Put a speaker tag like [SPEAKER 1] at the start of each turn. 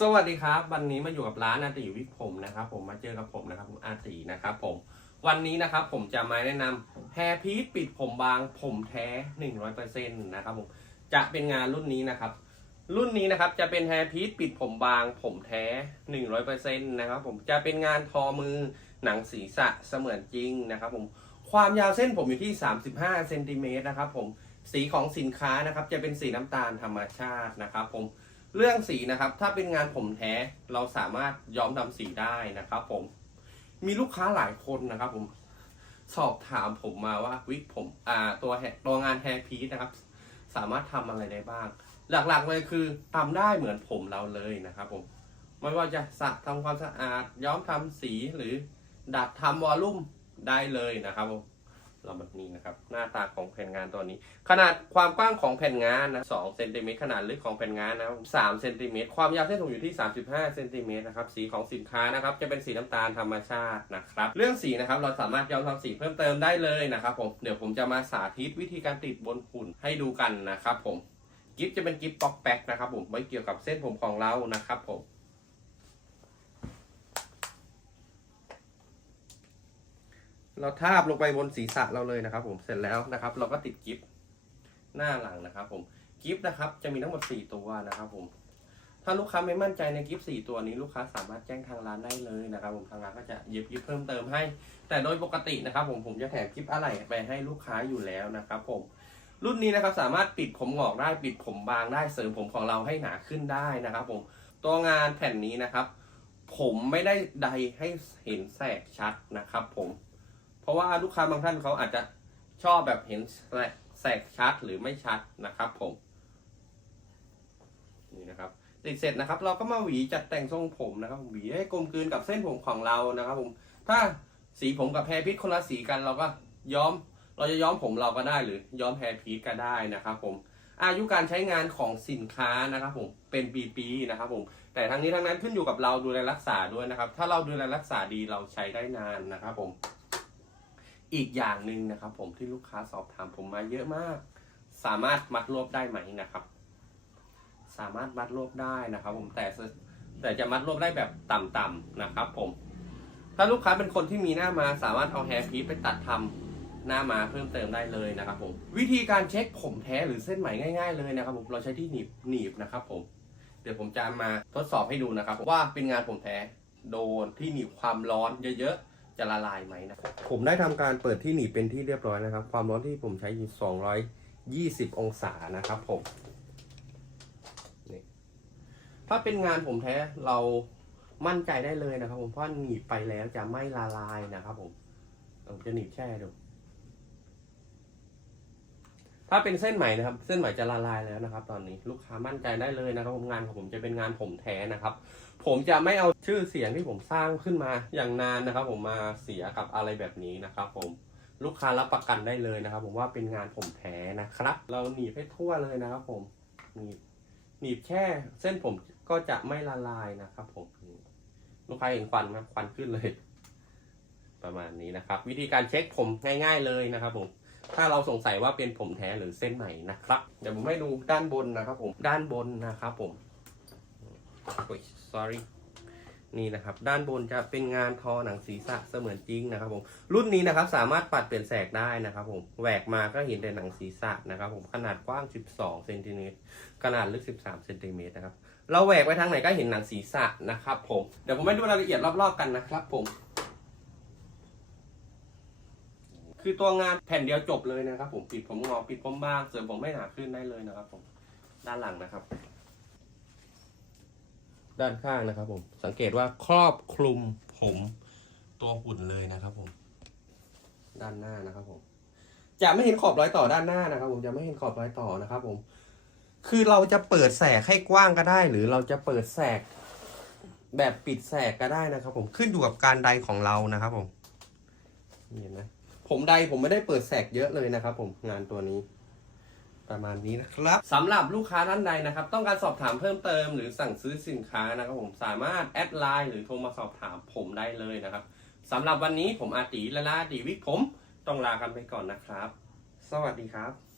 [SPEAKER 1] สวัสดีครับ วันนี้มาอยู่กับร้านอาติวิกผมนะครับ ผมมาเจอกับผมนะครับผมอาตินะครับผมวันนี้นะครับผมจะมาแนะนำแฮร์พีทปิดผมบางผมแท้ 100%นะครับผมจะเป็นงานรุ่นนี้นะครับ รุ่นนี้นะครับจะเป็นแฮร์พีทปิดผมบางผมแท้ 100%นะครับผมจะเป็นงานทอมือหนังศีรษะเสมือนจริงนะครับผมความยาวเส้นผมอยู่ที่ 35เซนติเมตรนะครับผมสีของสินค้านะครับจะเป็นสีน้ำตาลธรรมชาตินะครับผม เรื่องสีนะครับ ถ้าเป็นงานผมแท้เราสามารถย้อมดำสีได้นะครับผม มีลูกค้าหลายคนนะครับ ผมสอบถามผมมาว่าวิกผมอ่าตัวแตัวงานแฮร์พีซนะครับ สามารถทำอะไรได้บ้าง หลักๆเลยคือทำได้เหมือนผมเราเลยนะครับ ผม ไม่ว่าจะสระทำความสะอาด ย้อมทำสีหรือดัดทำวอลลุ่มได้เลยนะครับผม เราแบบนี้นะครับ หน้าตาของแผ่นงานตัวนี้ ขนาดความกว้างของแผ่นงานนะ2เซนติเมตรขนาดลึกของแผ่นงานนะครับ3เซนติเมตรความยาวเส้นผมอยู่ที่ 35เซนติเมตรนะครับ สีของสินค้านะครับ จะเป็นสีน้ำตาลธรรมชาตินะครับ เรื่องสีนะครับ เราสามารถย้อมทำสีเพิ่มเติมได้เลยนะครับผม เดี๋ยวผมจะมาสาธิตวิธีการติดบนหุ่นให้ดูกันนะครับผม กิฟจะเป็นกิฟต์ป๊อกแป๊กนะครับผม ไว้เกี่ยวกับเส้นผมของเรานะครับผม เราทาบลงไปบนศีรษะเราเลยนะครับ ผมเสร็จแล้วนะครับ เราก็ติดกิฟต์หน้าหลังนะครับ ผมกิฟต์นะครับ จะมีทั้งหมด 4 ตัวนะครับ ผม ถ้าลูกค้าไม่มั่นใจในกิฟต์4ตัวนี้ลูกค้าสามารถแจ้งทางร้านได้เลยนะครับ ผมทางร้านก็จะเย็บกิฟต์เพิ่มเติมให้ แต่โดยปกตินะครับ ผมผมจะแถมกิฟต์อะไรไปให้ลูกค้าอยู่แล้วนะครับ ผมรุ่นนี้นะครับสามารถปิดผมงอกได้ปิดผมบางได้เสริมผมของเราให้หนาขึ้นได้นะครับ ผมตัวงานแผ่นนี้นะครับ ผมไม่ได้ใดให้เห็นแสกชัดนะครับ ผม เพราะว่าลูกค้าบางท่านเขาอาจจะชอบแบบเห็นแสกชัดหรือไม่ชัดนะครับผมนี่นะครับติดเสร็จนะครับ เราก็มาหวีจัดแต่งทรงผมนะครับหวีให้กลมกลืนกับเส้นผมของเรานะครับ ผม ถ้าสีผมกับแฮร์พีทคนละสีกันเราก็ย้อม เราจะย้อมผมเราก็ได้หรือย้อมแฮร์พีทก็ได้นะครับ ผม อายุการใช้งานของสินค้านะครับ ผมเป็นปีๆนะครับ ผม แต่ทั้งนี้ทั้งนั้นขึ้นอยู่กับเราดูแลรักษาด้วยนะครับ ถ้าเราดูแลรักษาดีเราใช้ได้นานนะครับ ผม อีกอย่างหนึ่งนะครับผมที่ลูกค้าสอบถามผมมาเยอะมาก สามารถมัดรวบได้ไหมนะครับ สามารถมัดรวบได้นะครับ ผมแต่แต่จะมัดรวบได้แบบต่ำๆนะครับ ผม ถ้าลูกค้าเป็นคนที่มีหน้ามาสามารถเอาแฮร์พีซไปตัดทำหน้ามาเพิ่มเติมได้เลยนะครับผม วิธีการเช็คผมแท้หรือเส้นไหมง่าย ๆ เลยนะครับผมเราใช้ที่หนีบหนีบนะครับผมเดี๋ยวผมจะมาทดสอบให้ดูนะครับว่าเป็นงานผมแท้โดนที่หนีบความร้อนเยอะๆ จะละลายไหมนะครับผมได้ทำการเปิดที่หนีบเป็นที่เรียบร้อยนะครับ ความร้อนที่ผมใช้อยู่220 องศานะครับผมนี่ถ้าเป็นงานผมแท้เรามั่นใจได้เลยนะครับ ผมเพราะหนีบไปแล้วจะไม่ละลายนะครับ ผมผมจะหนีบแช่ดู ถ้าเป็นเส้นไหม่นะครับ เส้นไหม่จะละลายแล้วนะครับ ตอนนี้ลูกค้ามั่นใจได้เลยนะครับผมงานของผมจะเป็นงานผมแท้นะครับ ผมจะไม่เอาชื่อเสียงที่ผมสร้างขึ้นมาอย่างนานนะครับ ผมมาเสียกับอะไรแบบนี้นะครับ ผมลูกค้ารับประกันได้เลยนะครับ ผมว่าเป็นงานผมแท้นะครับ เราหนีบให้ทั่วเลยนะครับ ผมหนีบหนีบแค่เส้นผมก็จะไม่ละลายนะครับ ผมลูกค้าเห็นควันไหมควันขึ้นเลย ประมาณนี้นะครับ วิธีการเช็คผมง่าย ๆเลยนะครับ ผม ถ้าเราสงสัยว่าเป็นผมแท้หรือเส้นไหม่นะครับ เดี๋ยวผมให้ดูด้านบนนะครับผม ด้านบนนะครับผมโอ้ย sorry นี่นะครับ ด้านบนจะเป็นงานทอหนังศีรษะเสมือนจริงนะครับผม รุ่นนี้นะครับสามารถปัดเปลี่ยนแสกได้นะครับผม แหวกมาก็เห็นแต่หนังศีรษะนะครับผม ขนาดกว้าง 12เซนติเมตร ขนาดลึก 13เซนติเมตรนะครับ เราแหวกไปทางไหนก็เห็นหนังศีรษะนะครับผม เดี๋ยวผมให้ดูรายละเอียดรอบๆกันนะครับผม คือตัวงานแผ่นเดียวจบเลยนะครับ ผมปิดผมงอปิดผมบางเสริมผมไม่หนาขึ้นได้เลยนะครับ ผมด้านหลังนะครับ ด้านข้างนะครับ ผมสังเกตว่าครอบคลุมผมตัวหุ่นเลยนะครับผม ด้านหน้านะครับ ผม จะไม่เห็นขอบรอยต่อด้านหน้านะครับ ผมจะไม่เห็นขอบรอยต่อนะครับ ผม คือเราจะเปิดแสกให้กว้างก็ได้ หรือเราจะเปิดแสกแบบปิดแสกก็ได้นะครับ ผมขึ้นอยู่กับการใดของเรานะครับ ผมเห็นไหม ผมใดผมไม่ได้เปิดแสกเยอะเลยนะครับ ผมงานตัวนี้ ประมาณนี้นะครับสำหรับลูกค้าท่านใดนะครับ ต้องการสอบถามเพิ่มเติมหรือสั่งซื้อสินค้านะครับ ผมสามารถแอดไลน์หรือโทรมาสอบถามผมได้เลยนะครับสำหรับวันนี้ผมอาตีและลาตีวิกผม ต้องลากันไปก่อนนะครับ สวัสดีครับ